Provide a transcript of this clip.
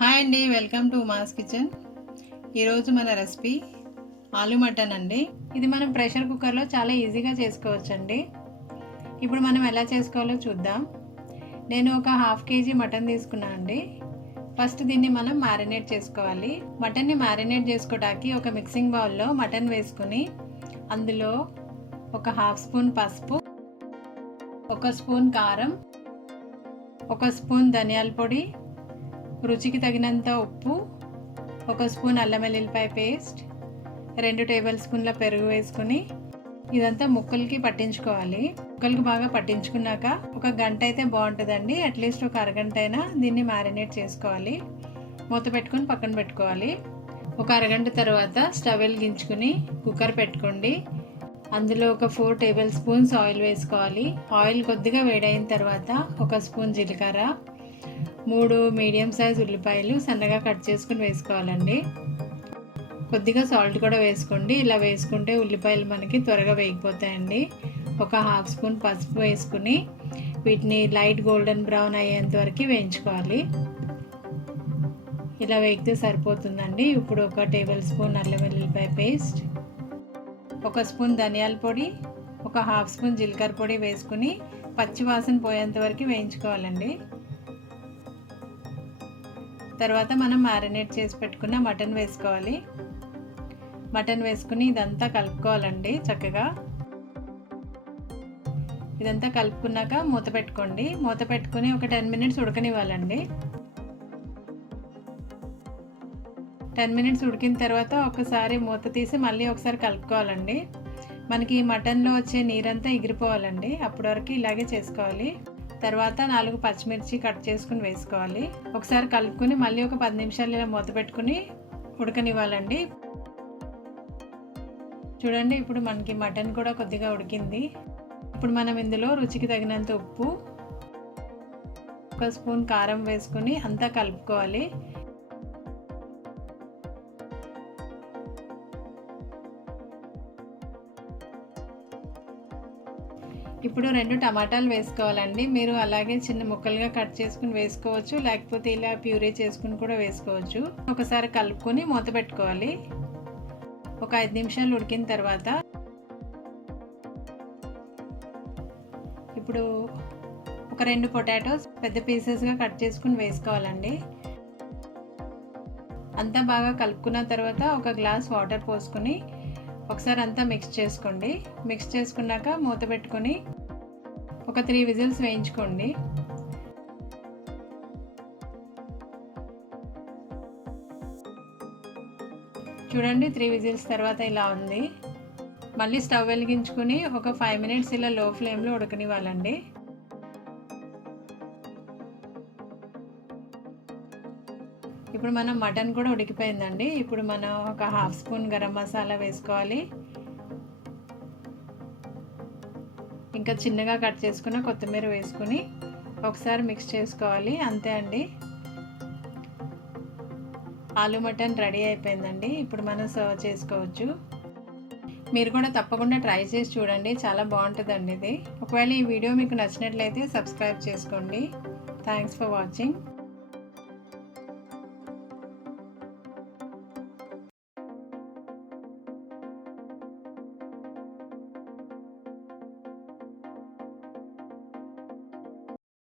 Hi అండి welcome to mass kitchen ఈరోజు మన రెసిపీ ఆలు మటన్ అండి. ఇది మనం ప్రెషర్ కుక్కర్లో చాలా ఈజీగా చేసుకోవచ్చండి. ఇప్పుడు మనం ఎలా చేసుకోవాలో చూద్దాం. నేను ఒక హాఫ్ కేజీ మటన్ తీసుకున్నాను అండి. ఫస్ట్ దీన్ని మనం మ్యారినేట్ చేసుకోవాలి. మటన్ని మ్యారినేట్ చేసుకోవడానికి ఒక మిక్సింగ్ బౌల్లో మటన్ వేసుకుని అందులో ఒక హాఫ్ స్పూన్ పసుపు ఒక స్పూన్ కారం ఒక స్పూన్ ధనియాల పొడి రుచికి తగినంత ఉప్పు ఒక స్పూన్ అల్లం వెల్లుల్లిపాయ పేస్ట్ రెండు టేబుల్ స్పూన్ల పెరుగు వేసుకుని ఇదంతా ముక్కలకి పట్టించుకోవాలి. ముక్కలకి బాగా పట్టించుకున్నాక ఒక గంట అయితే బాగుంటుందండి. అట్లీస్ట్ ఒక అరగంట అయినా దీన్ని మ్యారినేట్ చేసుకోవాలి. మూత పెట్టుకొని పక్కన పెట్టుకోవాలి. ఒక అరగంట తర్వాత స్టవ్ వెలిగించుకుని కుక్కర్ పెట్టుకోండి. అందులో ఒక ఫోర్ టేబుల్ స్పూన్స్ ఆయిల్ వేసుకోవాలి. ఆయిల్ కొద్దిగా వేడైన తర్వాత ఒక స్పూన్ జీలకర్ర మూడు మీడియం సైజ్ ఉల్లిపాయలు సన్నగా కట్ చేసుకుని వేసుకోవాలండి. కొద్దిగా సాల్ట్ కూడా వేసుకోండి. ఇలా వేసుకుంటే ఉల్లిపాయలు మనకి త్వరగా వేగిపోతాయండి. ఒక హాఫ్ స్పూన్ పసుపు వేసుకుని వీటిని లైట్ గోల్డెన్ బ్రౌన్ అయ్యేంత వరకు వేయించుకోవాలి. ఇలా వేగితే సరిపోతుందండి. ఇప్పుడు ఒక టేబుల్ స్పూన్ అల్లం వెల్లుల్లిపాయ పేస్ట్ ఒక స్పూన్ ధనియాల పొడి ఒక హాఫ్ స్పూన్ జీలకర్ర పొడి వేసుకుని పచ్చివాసన పోయేంత వరకు వేయించుకోవాలండి. తర్వాత మనం మ్యారినేట్ చేసి పెట్టుకున్న మటన్ వేసుకోవాలి. మటన్ వేసుకుని ఇదంతా కలుపుకోవాలండి చక్కగా. ఇదంతా కలుపుకున్నాక మూత పెట్టుకోండి. మూత పెట్టుకుని ఒక టెన్ మినిట్స్ ఉడకనివ్వాలండి. టెన్ మినిట్స్ ఉడికిన తర్వాత ఒకసారి మూత తీసి మళ్ళీ ఒకసారి కలుపుకోవాలండి. మనకి మటన్లో వచ్చే నీరంతా ఎగిరిపోవాలండి. అప్పటి వరకు ఇలాగే చేసుకోవాలి. తర్వాత నాలుగు పచ్చిమిర్చి కట్ చేసుకుని వేసుకోవాలి. ఒకసారి కలుపుకుని మళ్ళీ ఒక పది నిమిషాలు ఇలా మూత పెట్టుకుని ఉడకనివ్వాలండి. చూడండి ఇప్పుడు మనకి మటన్ కూడా కొద్దిగా ఉడికింది. ఇప్పుడు మనం ఇందులో రుచికి తగినంత ఉప్పు ఒక స్పూన్ కారం వేసుకుని అంతా కలుపుకోవాలి. ఇప్పుడు రెండు టమాటాలు వేసుకోవాలండి. మీరు అలాగే చిన్న ముక్కలుగా కట్ చేసుకుని వేసుకోవచ్చు. లేకపోతే ఇలా ప్యూరీ చేసుకుని కూడా వేసుకోవచ్చు. ఒకసారి కలుపుకొని మూత పెట్టుకోవాలి. ఒక ఐదు నిమిషాలు ఉడికిన తర్వాత ఇప్పుడు ఒక రెండు పొటాటోస్ పెద్ద పీసెస్గా కట్ చేసుకుని వేసుకోవాలండి. అంతా బాగా కలుపుకున్న తర్వాత ఒక గ్లాస్ వాటర్ పోసుకొని ఒకసారి అంతా మిక్స్ చేసుకోండి. మిక్స్ చేసుకున్నాక మూత పెట్టుకొని ఒక త్రీ విజిల్స్ వేయించుకోండి. చూడండి త్రీ విజిల్స్ తర్వాత ఇలా ఉంది. మళ్ళీ స్టవ్ వెలిగించుకుని ఒక ఫైవ్ మినిట్స్ ఇలా లో ఫ్లేమ్లో ఉడకనివ్వాలండి. ఇప్పుడు మనం మటన్ కూడా ఉడికిపోయిందండి. ఇప్పుడు మనం ఒక హాఫ్ స్పూన్ గరం మసాలా వేసుకోవాలి. ఇంకా చిన్నగా కట్ చేసుకున్న కొత్తిమీర వేసుకుని ఒకసారి మిక్స్ చేసుకోవాలి. అంతే అండి. ఆలు మటన్ రెడీ అయిపోయిందండి. ఇప్పుడు మనం సర్వ్ చేసుకోవచ్చు. మీరు కూడా తప్పకుండా ట్రై చేసి చూడండి. చాలా బాగుంటుందండి ఇది. ఒకవేళ ఈ వీడియో మీకు నచ్చినట్లయితే సబ్స్క్రైబ్ చేసుకోండి. Thanks for watching